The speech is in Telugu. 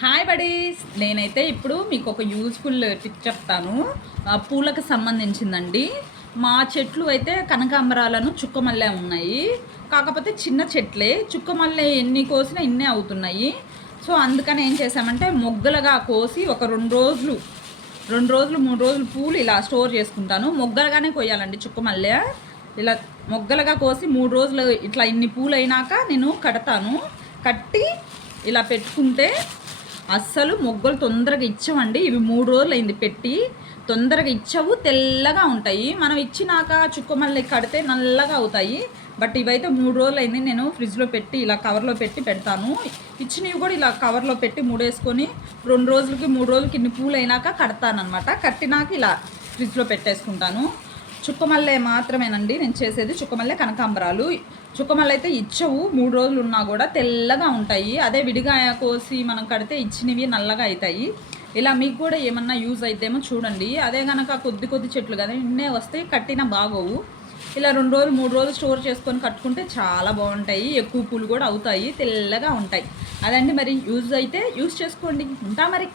హాయ్ బడీస్, నేనైతే ఇప్పుడు మీకు ఒక యూజ్ఫుల్ టిప్ చెప్తాను. పూలకు సంబంధించిందండి. మా చెట్లు అయితే కనకాంబరాలను చుక్కమల్లె ఉన్నాయి. కాకపోతే చిన్న చెట్లే, చుక్కమల్లె ఎన్ని కోసినా ఇన్నే అవుతున్నాయి. సో అందుకని ఏం చేసామంటే మొగ్గలుగా కోసి ఒక 2 రోజులు 3 రోజులు పూలు ఇలా స్టోర్ చేసుకుంటాను. మొగ్గలుగానే కొయ్యాలండి చుక్కమల్లె. ఇలా మొగ్గలుగా కోసి 3 రోజులు ఇట్లా ఇన్ని పూలు అయినాక నేను కడతాను. కట్టి ఇలా పెట్టుకుంటే అస్సలు మొగ్గలు తొందరగా ఇచ్చవండి. ఇవి 3 రోజులు అయింది పెట్టి, తొందరగా ఇచ్చవు, తెల్లగా ఉంటాయి. మనం ఇచ్చినాక చుక్కమల్లి కడితే నల్లగా అవుతాయి. బట్ ఇవైతే 3 రోజులు అయింది నేను ఫ్రిడ్జ్లో పెట్టి ఇలా కవర్లో పెట్టి పెడతాను. ఇచ్చినవి కూడా ఇలా కవర్లో పెట్టి ముడేసుకొని 2 రోజులకి 3 రోజులకి ఇన్ని పూలు అయినాక కడతానమాట. కట్టినాక ఇలా ఫ్రిడ్జ్లో పెట్టేసుకుంటాను. చుక్కమల్లె మాత్రమేనండి నేను చేసేది. చుక్కమల్లె, కనకాంబరాలు. చుక్కమల్లె అయితే ఇచ్చవు, 3 రోజులు ఉన్నా కూడా తెల్లగా ఉంటాయి. అదే విడిగా కోసి మనం కడితే ఇచ్చినవి నల్లగా అవుతాయి. ఇలా మీకు కూడా ఏమన్నా యూజ్ అయితేమో చూడండి. అదే కనుక కొద్ది కొద్ది చెట్లు కదా ఇన్నే వస్తే కట్టినా బాగోవు. ఇలా 2 రోజులు 3 రోజులు స్టోర్ చేసుకొని కట్టుకుంటే చాలా బాగుంటాయి. ఎక్కువ పూలు కూడా అవుతాయి, తెల్లగా ఉంటాయి. అదండి మరి. యూజ్ అయితే యూజ్ చేసుకోండి. ఉంటా మరి.